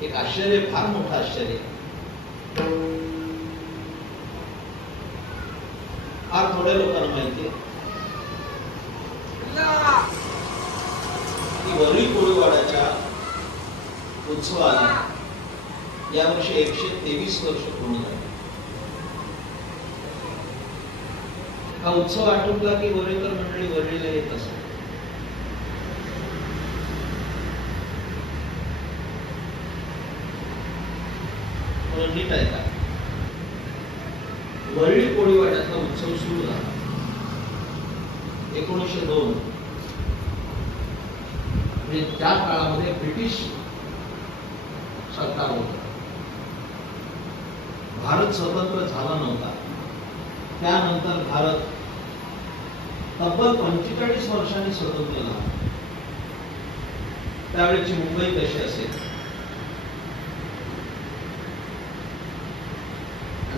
एक आश्चर्य, फार मोठं आश्चर्य, फार थोड्या लोकांना माहिती आहे की वरळी कोळीवाड्याच्या उत्सवाला यावर्षी 123 वर्ष पूर्ण झाली. हा उत्सव आटोपला की वरळीकर मंडळी वरळीला येत असत. नीट आहे का? वरळी कोळीवाड्याचा उत्सव सुरू झाला 1902. म्हणजे त्या काळामध्ये ब्रिटिश सरकार होतं. भारत स्वतंत्र झाला नव्हता. त्यानंतर भारत तब्बल 45 वर्षांनी स्वतंत्र झाला. त्यावेळेची मुंबई कशी असेल,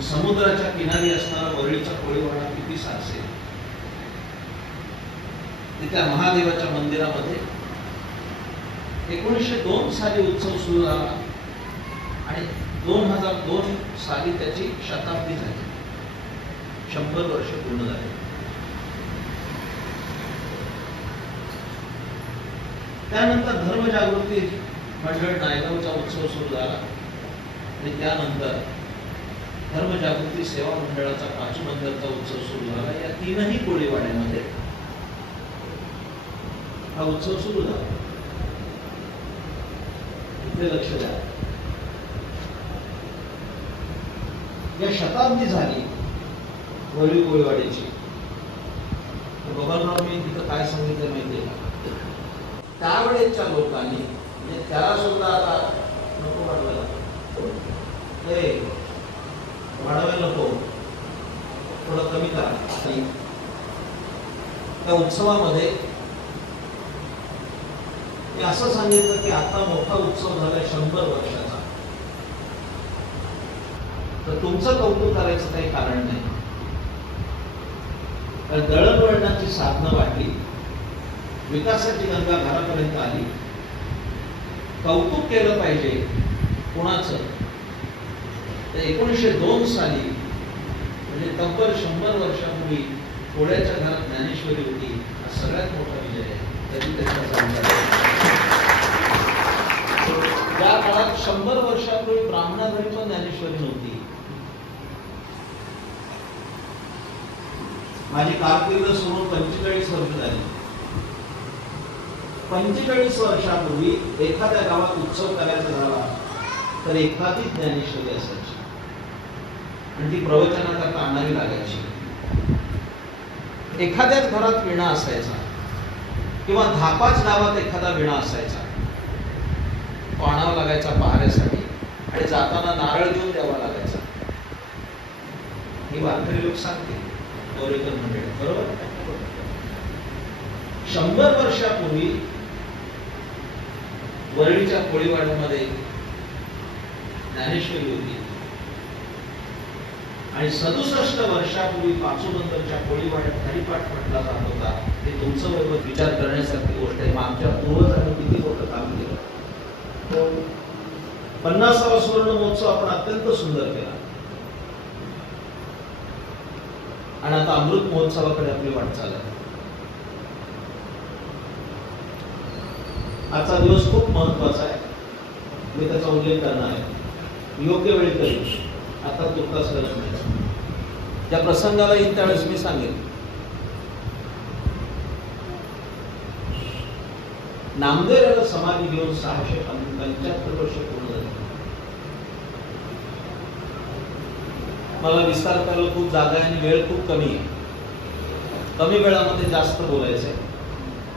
समुद्राच्या किनारी असणारा वरळीचा कोळीवाडा किती सारसेल. त्या महादेवाच्या मंदिरामध्ये 1902 साली उत्सव सुरू झाला आणि 2002 साली त्याची शताब्दी झाली. 100 वर्ष पूर्ण झाली. त्यानंतर धर्मजागृती मंडळ नायगावचा उत्सव सुरू झाला आणि त्यानंतर धर्मजागृती सेवा मंडळाचा पाचुबंदरचा उत्सव सुरू झाला. या तीनही कोळीवाड्यामध्ये हा उत्सव सुरू झाला. इथे लक्ष द्या. या शताब्दी झाली वरळी कोळीवाड्याची. बबनराव मी तिथं काय सांगितलं माहितीये का, त्यावेळेच्या लोकांनी म्हणजे त्याला सुद्धा आता नको वाढवायला, ते वाढवायला नको, थोडं कमी करा. त्या उत्सवामध्ये मी असं सांगितलं की आता मोठा उत्सव झालाय 100 वर्षाचा, तर तुमचं कौतुक करायचं काही कारण नाही. कारण दळणवळणाची साधनं वाढली, विकासाची गंगा घरापर्यंत आली. कौतुक केलं पाहिजे कोणाचं, तर 1902 साली म्हणजे तब्बल 100 वर्षापूर्वी कोळ्याच्या घरात ज्ञानेश्वरी होती. हा सगळ्यात मोठा विजय आहे. तरी त्या काळात 100 वर्षापूर्वी ब्राह्मणाघरी पण ज्ञानेश्वरी नव्हती. माझी कारकीर्द सुरू 45 वर्ष झाली. 45 वर्षापूर्वी एखाद्या गावात उत्सव करायचा झाला तर एखादी ज्ञानेश्वरी असायची आणि ती प्रवचनाकरता आणावी लागायची. एखाद्याच घरात विणा असायचा किंवा 10-5 गावात एखादा विणा असायचा. तो आणावा लागायचा पहाऱ्यासाठी आणि जाताना नारळ घेऊन द्यावा लागायचा. ही वारकरी लोक सांगते गौरेकर मंडळी, बरोबर. 100 वर्षापूर्वी वरळीच्या कोळीवाड्यामध्ये ज्ञानेश्वरी होती आणि 67 वर्षापूर्वी पाचुबंदरच्या कोळीवाड्यात हरिपाठ म्हटला जात होता. हे तुमचं वैभव विचार करण्यासारखी गोष्ट आहे. आमच्या पूर्वजांनी किती मोठं काम केलं. 50वा सुवर्ण महोत्सव आपण अत्यंत सुंदर केला आणि आता अमृत महोत्सवाकडे आपली वाटचाल आहे. आजचा दिवस खूप महत्वाचा आहे. मी त्याचा उल्लेख करणार आहे. योग्य वेळी करेल. आता तुर्तास करत नाही. ज्या प्रसंगाला येईल त्यावेळेस मी सांगेन. नामदेव याला समाधी घेऊन 675 वर्ष पूर्ण झाली. मला विस्तार करायला खूप जागा आहे आणि वेळ खूप कमी आहे. कमी वेळामध्ये जास्त बोलायचंय.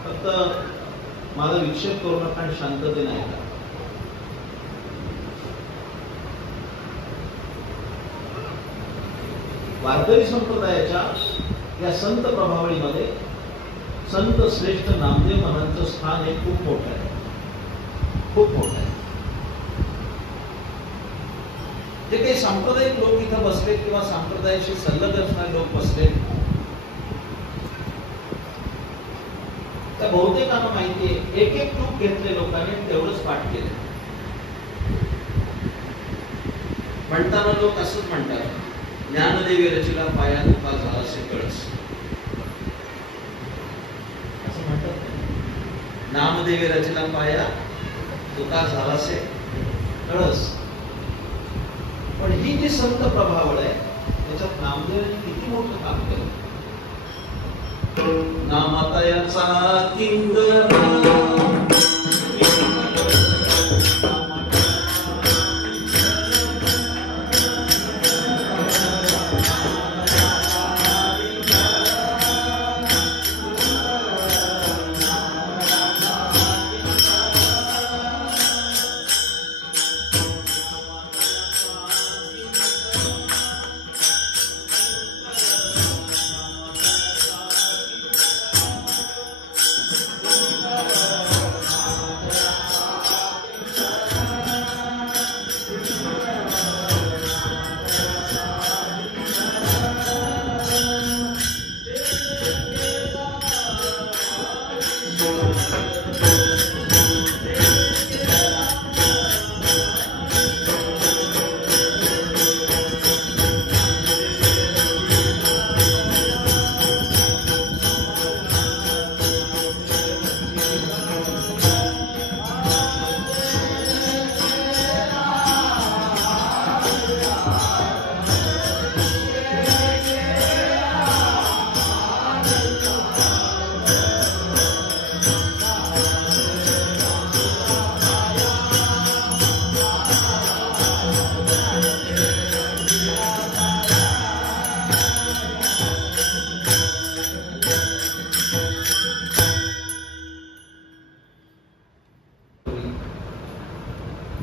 फक्त माझा विक्षेप करू नका आणि शांततेने ऐका. वारकरी संप्रदायाच्या या संत प्रभावळीमध्ये संत श्रेष्ठ नामदेव महाराजांचं स्थान हे खूप मोठं आहे. खूप मोठं आहे. जे काही सांप्रदायिक लोक इथं बसलेत किंवा संप्रदायाशी संलग्न असणारे लोक बसलेत, त्या बहुतेकांना माहिती आहे एक एक टूक घेतले लोकांनी तेवढंच पाठ केलं. म्हणताना लोक असंच म्हणतात, ज्ञानदेवी रचिला पाया तुका झालासे कळस. असं म्हणतात. नामदेवी रचिला पाया तुका झालासे कळस. पण ही जी संत प्रभावळ आहे त्याच्यात नामदेवांनी किती मोठं काम केलं. नामतयाचा किंगरा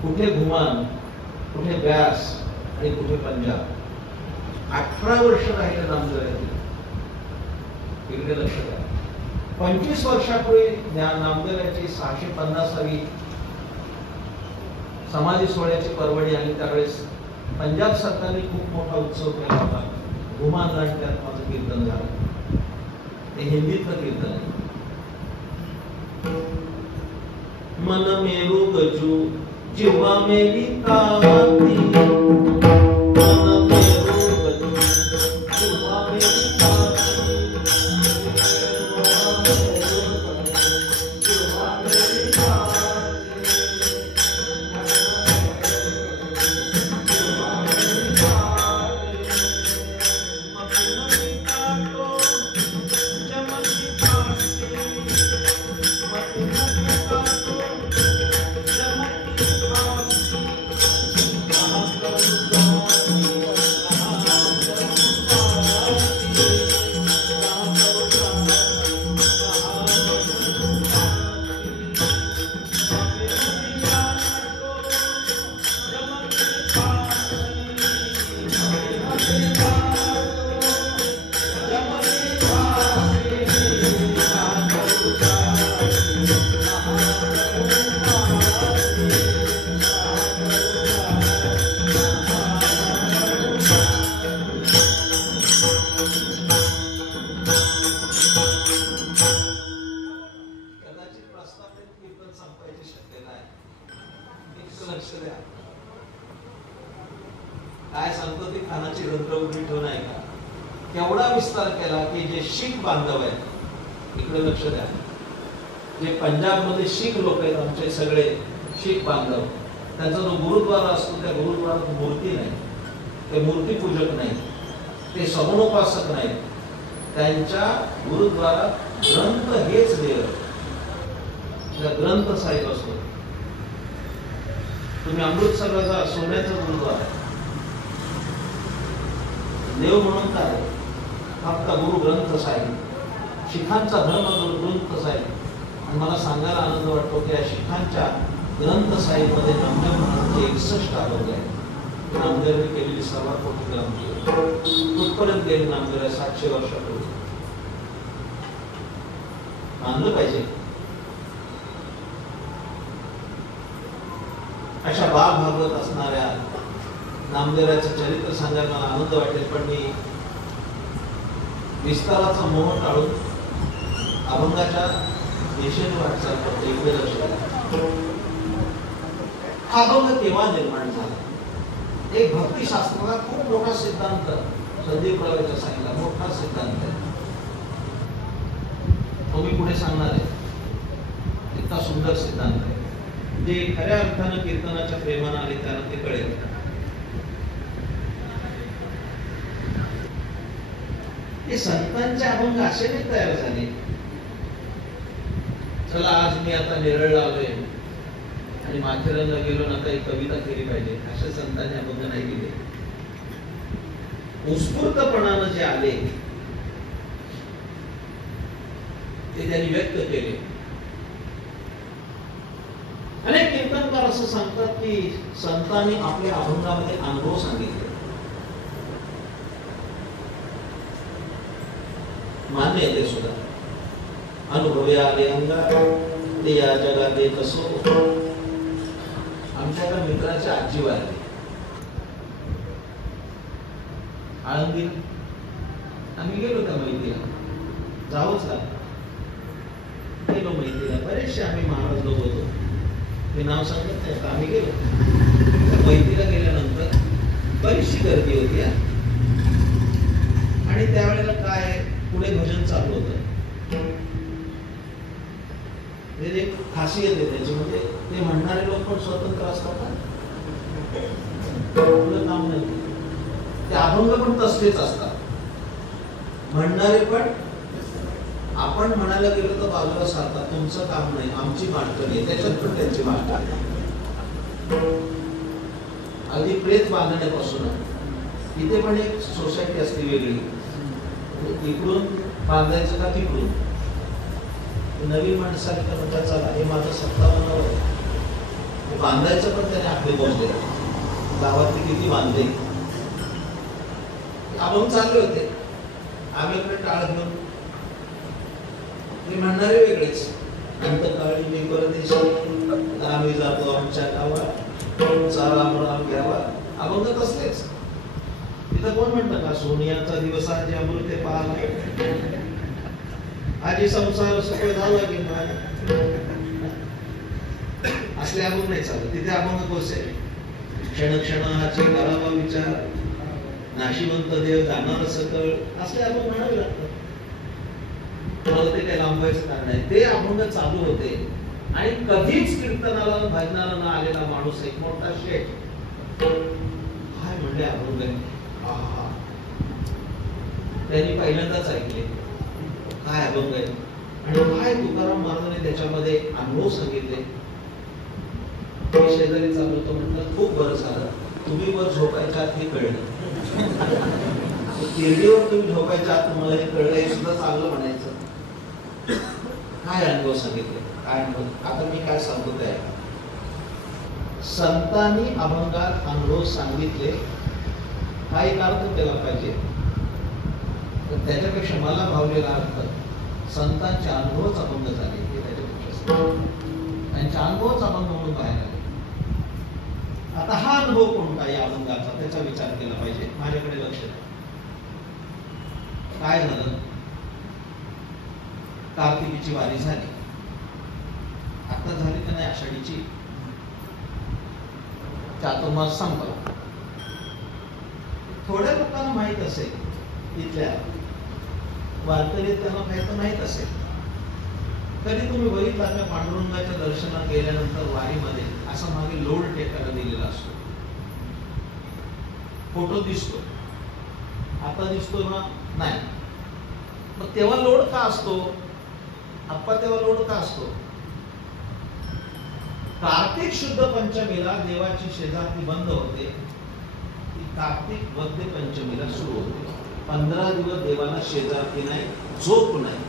कुठे घुमान, कुठे व्यास आणि कुठे पंजाब. 18 वर्ष राहिले नामदेवातील. इकडे लक्ष द्या. 25 वर्षापूर्वी नामदेवाची 650वी समाधी सोहळ्याची परवडी आली. त्यावेळेस पंजाब सरकारने खूप मोठा उत्सव केला होता. घुमान नाट्यात माझं कीर्तन झालं. ते हिंदीतलं कीर्तन आहे. मन मेरू गजू जीवा मेरी ताती, मन मेरू गजू जीवा मेरी ताती, जीवा मेरी ताती, जीवा मेरी ताती, मती काटो चमकी पासी, मती काटो काय सांगतो ते खानाची ग्रंथउघडी ठेवून आहे का? केवढा विस्तार केला की जे शीख बांधव आहेत, इकडे लक्ष द्या, जे पंजाब मध्ये शीख लोक आहेत, आमचे सगळे शीख बांधव, त्यांचा जो गुरुद्वारा असतो त्या गुरुद्वारात मूर्ती नाही, ते मूर्तीपूजक नाही, ते सगुणोपासक नाही. त्यांच्या गुरुद्वारात ग्रंथ हेच देव, ग्रंथ साहिब असतो. तुम्ही अमृतसरला जा, सोन्याचा गुरुद्वारा, देव म्हणून काय फक्त गुरु ग्रंथ साहिब, शिखांचा धर्म ग्रंथ साहिब. आणि मला सांगायला आनंद वाटतो की या शिखांच्या ग्रंथ साहिब मध्ये नामदेव महाराजांचे 61 अभंग आहेत. नामदेवने केलेली सर्वात मोठी ग्रंथ कुठपर्यंत गेली नामदेव 700 वर्षापूर्वी. मानलं पाहिजे. अशा बाल भागवत असणाऱ्या नामदेवाचं चरित्र सांगायला मला आनंद वाटेल, पण मी विस्ताराचा मोह टाळून अभंगाच्या दिशेने वाटचाल करतो. इकडे लक्ष द्या. अभंग केव्हा निर्माण झाला? एक भक्तिशास्त्राला खूप मोठा सिद्धांत संदीप रावांचा सांगितला, मोठा सिद्धांत आहे. तो मी पुढे सांगणार आहे. इतका सुंदर सिद्धांत आहे, जे खऱ्या अर्थानं कीर्तनाच्या प्रेमानं आले त्यांना ते कळेल. हे संतांचे अभंग असे नाही तयार झाले, चला आज मी आता नेरळला आलोय आणि माथेरानला गेलो ना, काही कविता केली पाहिजे, असे संतांनी अभंग नाही केले. उत्स्फूर्तपणानं जे आले ते त्यांनी व्यक्त केले. अनेक कीर्तनकार असं सांगतात की संतांनी आपल्या अभंगामध्ये अनुभव सांगितले. मान्य आहे ते सुद्धा. अनुभवे आले अंगात ते या जगात येत असो. आमच्याकडे मित्राची आजी वारली आळंदीला. आम्ही गेलो त्या माहितीला, जावंच लागलं. गेलो मैत्रीला. बरेचसे आम्ही महाराज लोक होतो, ते नाव सांगत नाही, आम्ही गेलो. मैत्रीला गेल्यानंतर बरीचशी गर्दी होती आणि त्यावेळेला काय पुढे भजन चालू होतं. एक खासियत आहे त्याची, म्हणजे ते म्हणणारे लोक पण स्वतंत्र असतात ना, काम नाही. ते अभंग पण तसलेच असतात. म्हणणारे पण आपण म्हणायला गेलो तर बाजूला सारतात, तुमचं काम नाही, आमची मांडणी आहे, त्याच्यात पण त्यांची मांडणी. अगदी प्रेत बांधण्यापासून इथे पण एक सोसायटी असते वेगळी, इकडून बांधायचं का तिकडून. नवीन माणसाने म्हणतात चला हे माझं 57 आहे, बांधायचं पण त्याने आपले बोलले. गावातले किती बांधले, अभंग चालले होते. आम्ही आपले टाळ घेऊन, ते म्हणणारे वेगळेच. अंतकाळी मी परदेशी, आम्ही जातो आमच्या गावात, चाला राम घ्यावा. अभंग तसलेच. तिथं कोण म्हणतं का सोनियाचा दिवस आजी अमृते पाहला, आजी संसार सुख झाला की असले अभंग नाही चालत. तिथे अभंग कोसे क्षण क्षणाचे करावा विचार, नाशिवंत देव जाणार सकळ, असले अभंग म्हणावे लागतात. ते काय लांबायचं कारण आहे. ते अभंग चालू होते आणि कधीच कीर्तनाला भजनाला न आलेला माणूस एक मोठा शेठ काय म्हणले अभंग आहे. त्यांनी पहिल्यांदाच ऐकले काय अभंग आहे आणि काय तुकाराम महाराजांनी त्याच्यामध्ये अनुभव सांगितले. शेजारी चालू होतो, म्हटलं खूप बरं झालं तुम्ही वर झोपायच्या आत हे कळलं. तिरडीवर तुम्ही झोपायच्या आत तुम्हाला हे कळलं, हे सुद्धा चांगलं म्हणायचं. काय अनुभव सांगितले, काय अनुभव. आता मी काय सांगतो आहे, संतांनी अभंगात अनुभव सांगितले हा एक अर्थ केला पाहिजे. तर त्याच्यापेक्षा मला भावलेला अर्थ संतांचे अनुभवच अभंग झाले हे त्याच्यापेक्षा त्यांच्या अनुभवच अभंग म्हणून बाहेर आले. आता हा अनुभव कोणता या अभंगाचा त्याचा विचार केला पाहिजे. माझ्याकडे लक्ष द्या. काय झालं, कार्तिकीची वारी झाली, आता झाली का नाही आषाढीची, चातुर्मास संपला. थोड्या लोकांना माहित असेल, तिथल्या वारकरी त्यांना माहित माहित असेल. कधी तुम्ही बघितला का पांडुरंगाच्या दर्शनात गेल्यानंतर वारीमध्ये असा मागे लोड टेकायला दिलेला असतो, फोटो दिसतो. आता दिसतो ना, नाही. मग तेव्हा लोड का असतो आप्पा, तेव्हा लोड का असतो. कार्तिक शुद्ध पंचमीला देवाची शेजारती बंद होते, ती कार्तिक वद्य पंचमीला सुरू होते. 15 दिवस देवाला शेजारती नाही, झोप नाही.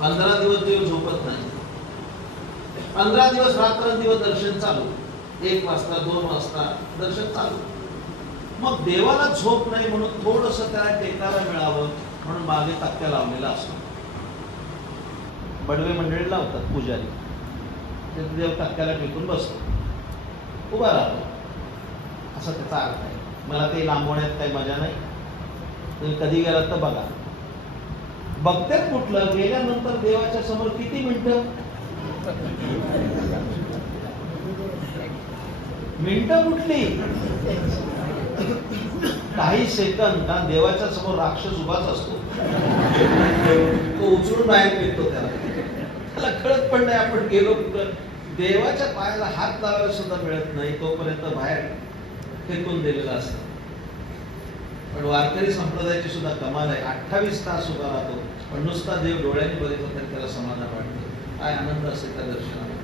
15 दिवस देव झोपत नाही. 15 दिवस रात्रंदिवस दर्शन चालू, 1 वाजता 2 वाजता दर्शन चालू. मग देवाला झोप नाही म्हणून थोडंसं त्याला टेकायला मिळावं म्हणून मागे तक्क्या लावलेला असतो. बडवे मंडळी लावतात पुजारी, ते देव तक्क्याला टेकून बसतो, उभा राहतो, असा त्याचा अर्थ आहे. मला ते लांबवण्यात काही मजा नाही. तुम्ही कधी गेलात तर बघा. बघतेच कुठलं, गेल्यानंतर देवाच्या समोर किती मिनिटं कुठली, काही सेकंद का देवाच्या समोर राक्षस उभाच असतो, तो उचलून बाहेर फेकतो. त्याला कळत पण नाही आपण गेलो कुठं. देवाच्या पायाला हात लावायला सुद्धा मिळत नाही, तोपर्यंत बाहेर फेकून दिलेला असतं. पण वारकरी संप्रदायाची सुद्धा कमाल आहे. 28 तास उभा राहतो, पण नुसता देव डोळ्यांनी बघितलं तरी त्याला समाधान वाटते. काय आनंद असेल त्या दर्शनामध्ये.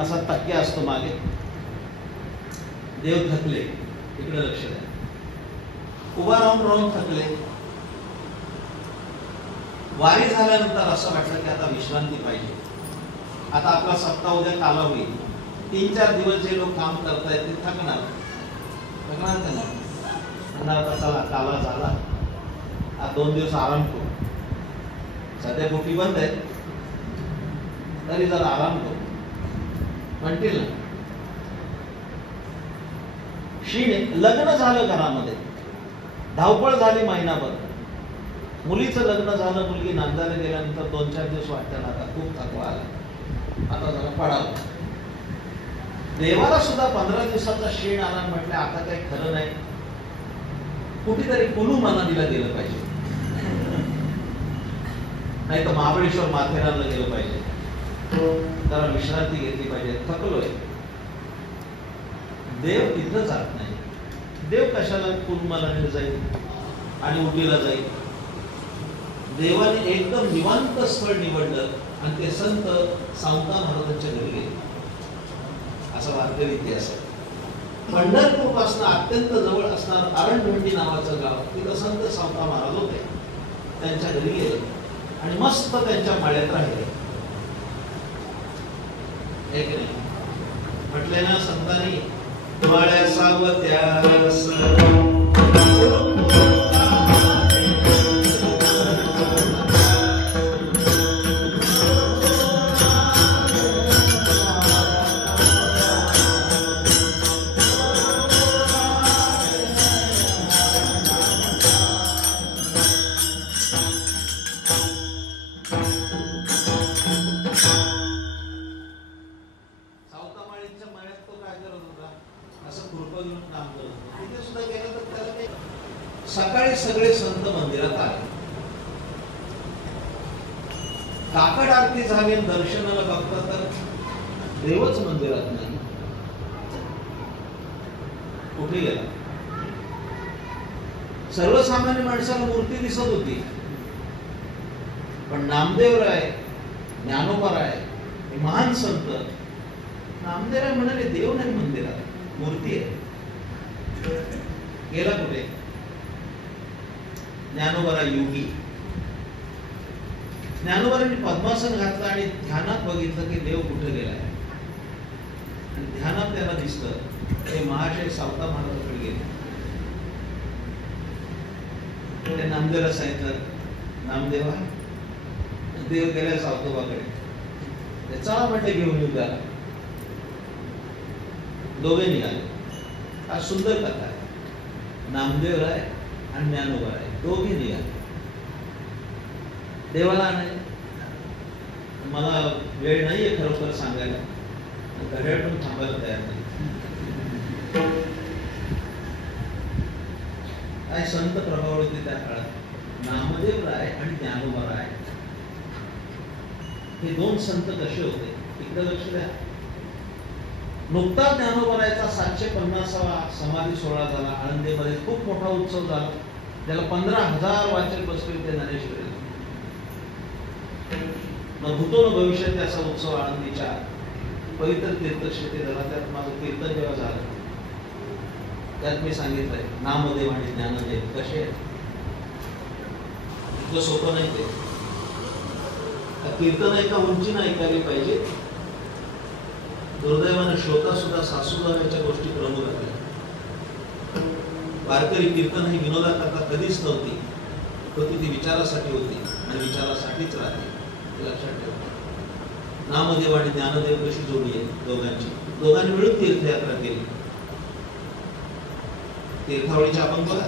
असा तक्क्या असतो मागे. देव थकले, इकडे लक्ष द्या. उभा राहून राहून थकले. वारी झाल्यानंतर असं वाटलं की आता विश्रांती पाहिजे. आता आपला सप्ताह उद्या काला होईल. 3-4 दिवस जे लोक काम करतायत ते थकणार त्यांना. म्हणणार चला काला झाला, आज 2 दिवस आराम करू. सध्या बोटी बंद आहेत तरी जरा आराम करू म्हणतील ना. क्षीण लग्न झालं घरामध्ये, धावपळ झाली महिनाभर, मुलीचं लग्न झालं, मुलगी नांदायला गेल्यानंतर 2-4 दिवस वाटतं ना आता खूप थकवा आला, आता जरा पडावं. देवाला सुद्धा 15 दिवसाचा क्षीण आला म्हटलं आता काही खरं नाही, कुठेतरी कुलू मनालीला गेलं पाहिजे, नाही तर महाबळेश्वर माथेरानला गेलं पाहिजे, जरा विश्रांती घेतली पाहिजे, थकलोय. देव तिथं जात नाही. देव कशाला कुलू मनालीला जाईल आणि उटीला जाईल? देवाने एकदम निवांत स्थळ निवडलं आणि ते संत सावता महाराजांच्या घरी गेले. असा वारकरी इतिहास आहे. पंढरपूर पासून अत्यंत जवळ असणार आरणभंडी नावाचं गाव, तिथं संत सावता महाराज होते, त्यांच्या घरी गेले आणि मस्त त्यांच्या माळ्यात राहिले. एक नाही म्हटले ना संतांनी, माळ्या सावत्यास सकाळी सगळे संत मंदिरात आले. काकड आरती झाली, दर्शनाला बघतात तर देवच मंदिरात नाही. कुठे गेला? सर्वसामान्य माणसाला मूर्ती दिसत होती, पण नामदेवराय, ज्ञानोबाराय, महान संत नामदेवराय म्हणाले देव नाही मंदिरात, मूर्ती आहे. गेला कुठे? ज्ञानोबाराय योगी. ज्ञानोबारांनी पद्मासन घातलं आणि ध्यानात बघितलं की देव कुठे गेलाय, आणि ध्यानात त्याला दिसतं ते महाशय सावता महाराजांकडे गेले. ते नामदेवला सांगितलं, नामदेवा देव गेलाय सावतोबाकडे, चला म्हटलं घेऊन येऊ त्याला. दोघे निघाले. हा सुंदर कथा आहे. नामदेवराय आणि ज्ञानोबाराय दोघे निघाले देवाला आणायला. मला वेळ नाहीये खरोखर सांगायला, घड्याळ पण थांबायला तयार नाही. काय संत प्रभाव होते त्या काळात. नामदेवराय आणि ज्ञानोबाराय हे दोन संत कसे होते इकडे लक्ष द्या. नुकताच ज्ञानोबारायचा 750वा समाधी सोहळा झाला. आळंदीमध्ये खूप मोठा उत्सव झाला, ज्याला 15,000 वाचक बसले होते ज्ञानेश्वरी. न भूतो न भविष्यात असा उत्सव आळंदीच्या पवित्र तीर्थक्षेत्री झाला. त्यात माझं कीर्तन जेव्हा झालं त्यात मी सांगितलंय नामदेव आणि ज्ञानदेव कसे आहेत. इतकं सोपं नाही ते. कीर्तन एका उंचीनं ऐकायला पाहिजे. दुर्दैवाने श्रोता सुद्धा सासूबाईच्या गोष्टी प्रमुख आहेत. वारकरी कीर्तन ही विनोदाकरता कधीच नव्हती, होती ती विचारासाठी होती आणि विचारासाठीच राहते. लक्षात ठेवा. नामदेव आणि ज्ञानदेव कशी जोडी आहे दोघांची. दोघांनी मिळून तीर्थयात्रा केली. तीर्थावळीचे अभंग बघा.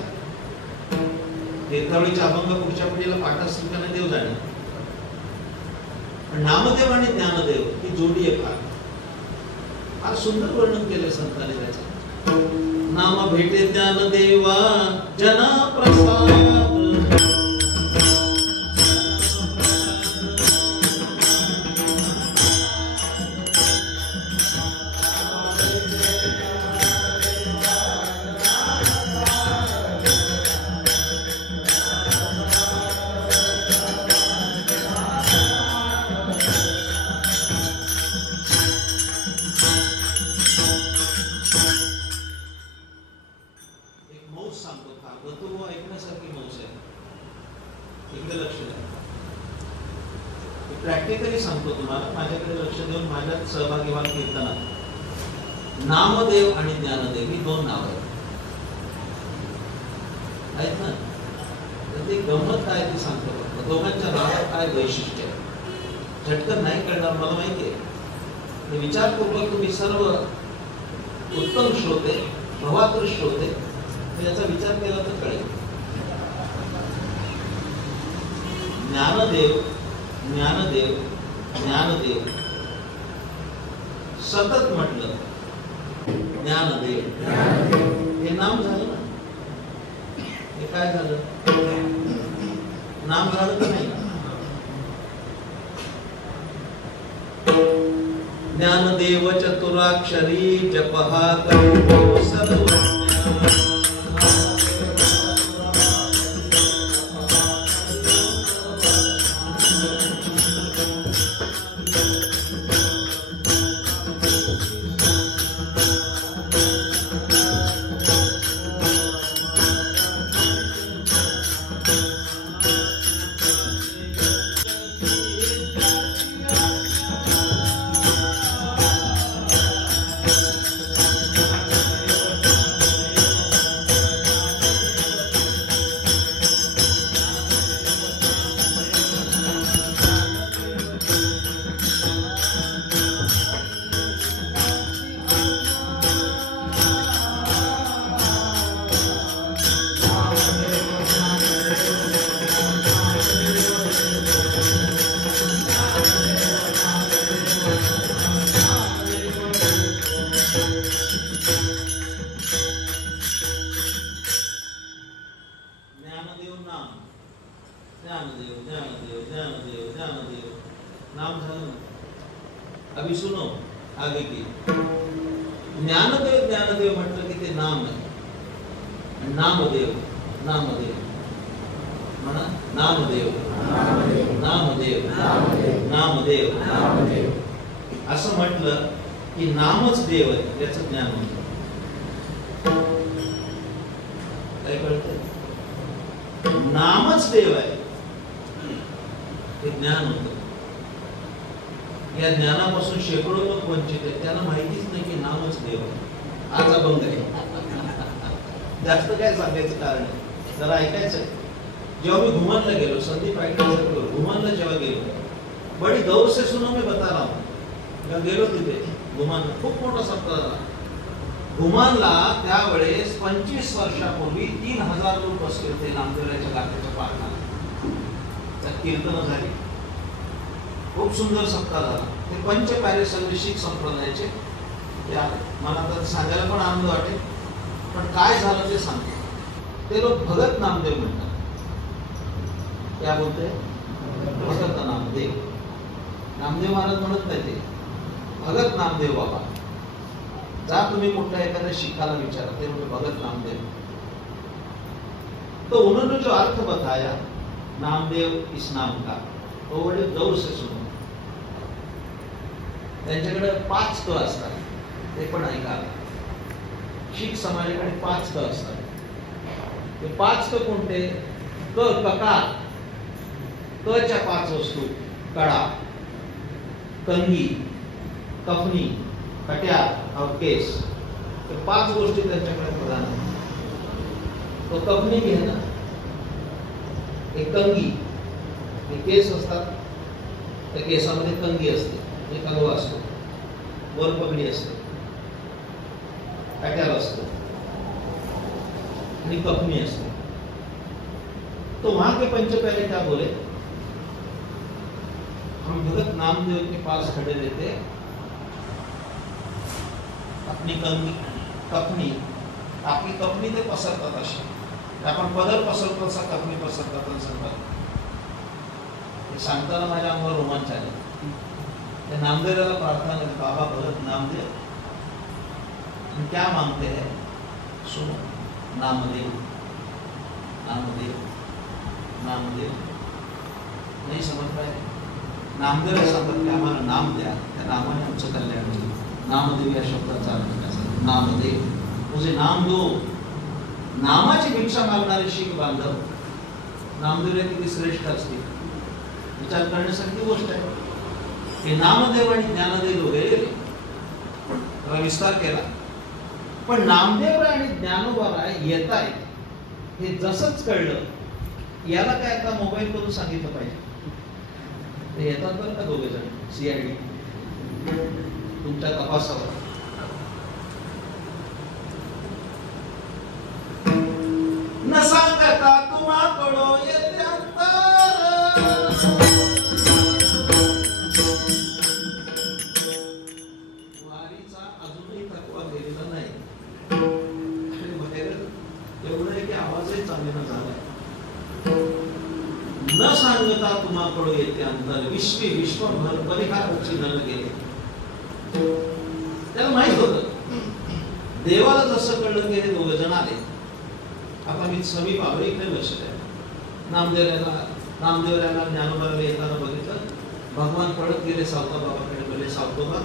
तीर्थावळीचे अभंग पुढच्या पिढीला पाठ असतील का नाही देव जाणे. पण नामदेव आणि ज्ञानदेव ही जोडी आहे. फार सुंदर वर्णन केलं संतांनी त्याचं. नाम भेटे ज्ञानदेवा जना प्रसाद, प्रॅक्टिकली सांगतो तुम्हाला. माझ्याकडे लक्ष देऊन माझ्यात सहभागी व्हा कीर्तनात. नामदेव आणि ज्ञानदेव ही दोन नाव आहेत ना. तर ते गंमत काय ते सांगतो. दोघांच्या नावात काय वैशिष्ट्य आहे झटकन नाही कळणार मला माहिती आहे. विचारपूर्वक तुम्ही सर्व उत्तम श्रोते, भवातृ श्रोते याचा विचार केला तर कळेल. ज्ञानदेव ज्ञानदेव ज्ञानदेव सतत म्हटलं ज्ञानदेव हे नाम झालं ना. हे काय झालं? नाम झालं की नाही? ज्ञानदेव चतुराक्षरी जपहा करो सर्वज्ञ. नाम झालं. अभी सुनो आगे की. ज्ञानदेव ज्ञानदेव म्हटलं की ते नाम आहे. नामदेव नामदेव म्हणा. नामदेव नामदेव नामदेव असं म्हटलं की नामच देव आहे याचं ज्ञान होतं. काय कळतं? नामच देव आहे हे ज्ञान होतं. या ज्ञानापासून शेकडो लोक वंचित आहेत. त्यांना माहितीच नाही की नामच देव आहे. आज अभंग आहे. जास्त काय सांगायचं कारण आहे, जरा ऐकायचं. जेव्हा मी घुमनला गेलो, संदीप ऐकायचं, घुमनला जेव्हा गेलो, बड़ी गौर से सुनो मैं बता रहा हूँ. जेव्हा गेलो तिथे घुमनला खूप मोठा सप्ताह झाला. घुमनला त्यावेळेस 25 वर्षापूर्वी 3000 लोक बसले होते नामदेवाच्या गाथेच्या पारणाला. त्यात कीर्तन झाली. खूप सुंदर सप्ताह झाला. ते पंच प्यारे सगळे शीख संप्रदायाचे मला तर सांगायला पण आनंद वाटेल. पण काय झालं ते सांगतो. ते लोक भगत नामदेव म्हणतात. क्या बोलते? भगत नामदेव. नामदेव महाराज म्हणत नाही, ते भगत नामदेव बाबा. जा तुम्ही कुठल्या एखाद्या शिखाला विचारा, ते म्हणजे भगत नामदेव. तो उन्होंने जो अर्थ बताया नामदेव इस नाम का, तो बड़े गौर से सुनो. त्यांच्याकडे 5 क असतात, ते पण ऐका. शीख समाजाकडे 5 क असतात. ते 5 क कोणते? क ककार, कच्या 5 वस्तू, कडा, कंगी, कफनी, कट्यार और केस. ते 5 गोष्टी त्यांच्याकडे प्रधान आहेत. तो कफनी घे ना, एक कंगी, हे केस असतात, त्या केसामध्ये कंगी असते, एक अगवा असतो, वर पगडी असते, कट्यार असतो आणि कफनी असते. तो वहां के पंच प्यारे क्या बोले? हम भगत नामदेव के पास खड़े रहते, अपनी कंगी कफनी, आपली कफनी ते पसरतात अशी, आपण पदर पसरतो असा कफनी पसरतात आणि सांगतात. हे सांगताना माझ्या अंगावर रोमांच आले. त्या नामदेवाला प्रार्थना करते, बाबा भगत नामदेव क्या मांगते हैं? सुनो, नामदेव नामदेव नामदेव. नहीं समझ पाए? नामदेव सांगतात की आम्हाला नाम द्या, त्या नामाने आमचं कल्याण होईल. नामदेव या शब्दाचा अर्थ नामदेव म्हणजे नाम दो. नामाची भिक्षा मागणारे शीख बांधव नामदेव किती श्रेष्ठ असतील विचार करण्यासारखी गोष्ट आहे. हे नामदेव आणि ज्ञानदेव वगैरे विस्तार केला, पण नामदेव आणि ज्ञानोबाला येत आहे हे जसंच कळलं, याला काय आता मोबाईल करून सांगितलं पाहिजे. ते येतात बरं का दोघे जण CID तुमच्या तपासावर. न सांगता तुम्हा पडो येते अंतर, विश्वभर परिहार चिन्ह गेले. त्याला माहित होतं देवाला जसं कळलं की हे दोघ जण आले. आता मी समीप आलो, इकडे लक्ष द्या. नामदेवराला ज्ञानोबाला येताना बघितलं, भगवान पळत गेले सावताबाबाकडे, बोलले सावतोबा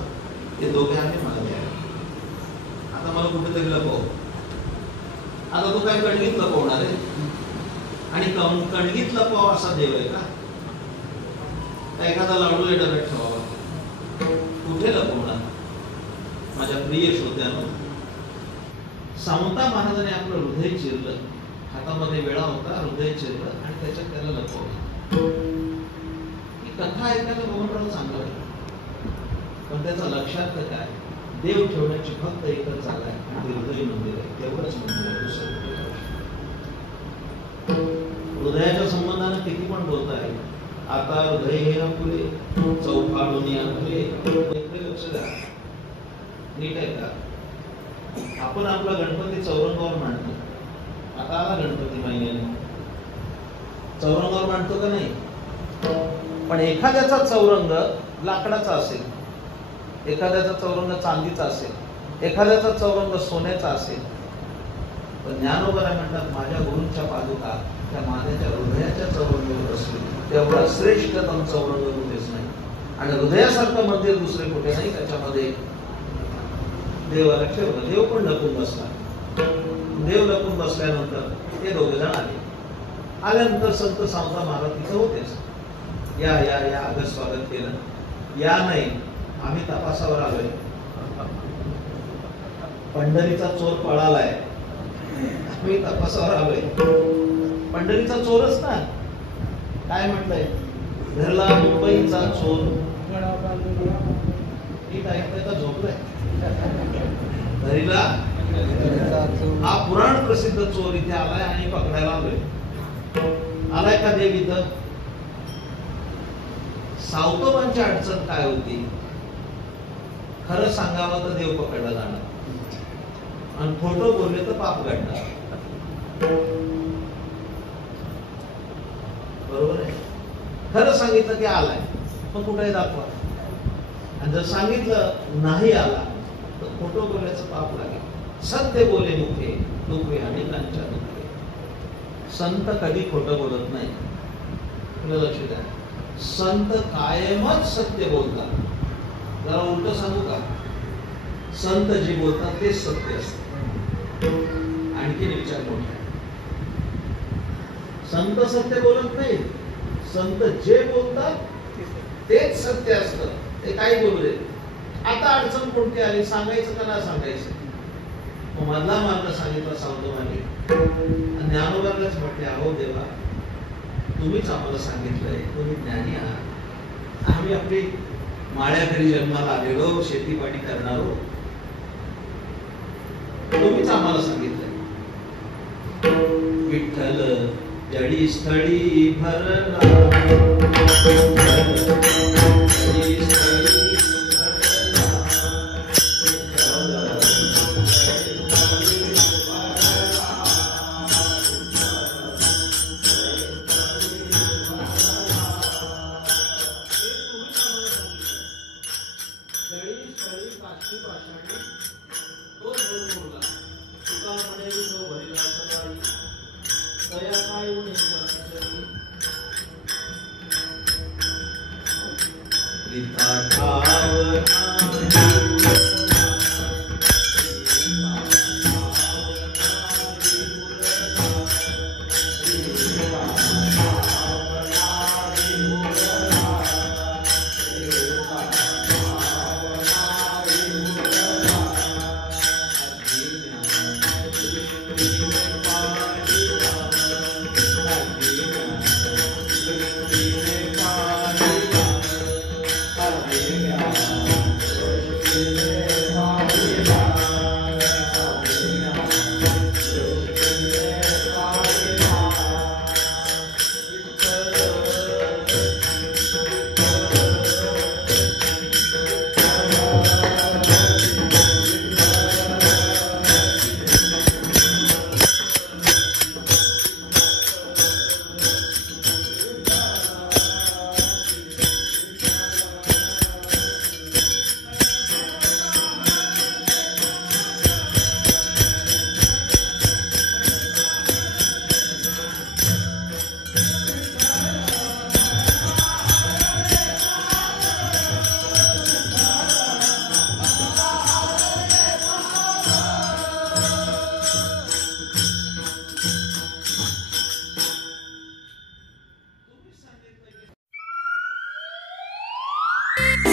हे दोघे आले मला द्या, आता मला कुठेतरी लपव. आता तू काय कणगीत लपवणार आहे? आणि कणगीत लपव असा देव आहे का? एखादा लाडू डब्यात ठेवावा, कुठे लपवणार? माझ्या प्रिय श्रोत्यांनो, सावंता महाराजांनी आपलं हृदय चिरलं, हातामध्ये वेळा होता, हृदय चिरलं आणि त्याच्यात त्याला लपवलं. ही कथा ऐकायला बघून चांगलं आहे, पण त्याचा लक्षात काय? देव ठेवण्याची फक्त एकच जागा आहे, आणि हृदय मंदिर आहे, तेवढंच मंदिर आहे, दुसरं कुठे जाऊ शकत. हृदयाच्या संबंधाने किती पण बोलता येईल. आता हृदय हे ना पुरे चौफाडून या पुरे, लक्ष द्या, नीट आहे का? आपण आपला गणपती चौरंगावर मांडतो. आता आला गणपती महिन्याने, चौरंगावर मांडतो का नाही? पण एखाद्याचा चौरंग लाकडाचा असेल, एखाद्याचा चौरंग चांदीचा असेल, एखाद्याचा चौरंग सोन्याचा असेल. पण ज्ञानोबा म्हणतात माझ्या गुरूंच्या पादुका त्या माझ्या हृदयाच्या चौरंगावर असतील, तेवढा श्रेष्ठतम चौरंग कुठेच नाही. आणि हृदयासारखं मंदिर दुसरे कुठे नाही. त्याच्यामध्ये देवाला ठेवलं. देव पण लपून बसला. देव लपून बसल्यानंतर ते दोघे जण आले. आल्यानंतर संत सावता महाराज तिथे होतेच. या या या आदर स्वागत केलं. या नाही, आम्ही तपासावर आलोय, पंढरीचा चोर पळालाय, आम्ही तपासावर आलोय. पंढरीचा चोरच ना, काय म्हटलंय? घरला मुंबईचा चोर, नीट ऐकतोय का? झोपलाय. घरीला हा पुराण प्रसिद्ध चोर इथे आलाय आणि पकडायला आलोय. आलाय का देव इथं? सावतोबांची अडचण काय होती? खरं सांगावं तर देव पकडला जाणार, आणि खोटं बोलले तर पाप घडणार. बरोबर आहे? खरं सांगितलं की आलाय, मग कुठे दाखवा. आणि जर सांगितलं नाही आला तर खोटं बोलण्याचं पाप लागेल. सत्य बोले मुखे दुखे अनेकांच्या दुखे. संत कधी खोटं बोलत नाही. लक्ष द्या, संत कायमच सत्य बोलतात. जरा उलट सांगू का? संत जे बोलतात तेच सत्य असते. आणखी विचार मोठा, संत सत्य बोलत नाही, संत जे बोलतात तेच सत्य असतं. ते काही बोलू दे. आता अडचण कोणती आली, सांगायचं का नाही सांगायचं? मधला मार्ग सांगितला सावतोबाने. ज्ञानोबालाच म्हटले, अहो देवा, तुम्हीच आम्हाला सांगितलंय, तुम्ही ज्ञानी आहात, आम्ही आपली माळ्या घरी जन्माला आलेलो, शेतीपाणी करणारो, तुम्हीच आम्हाला सांगितलंय. विठ्ठल जडी स्थळी भरला, Bye.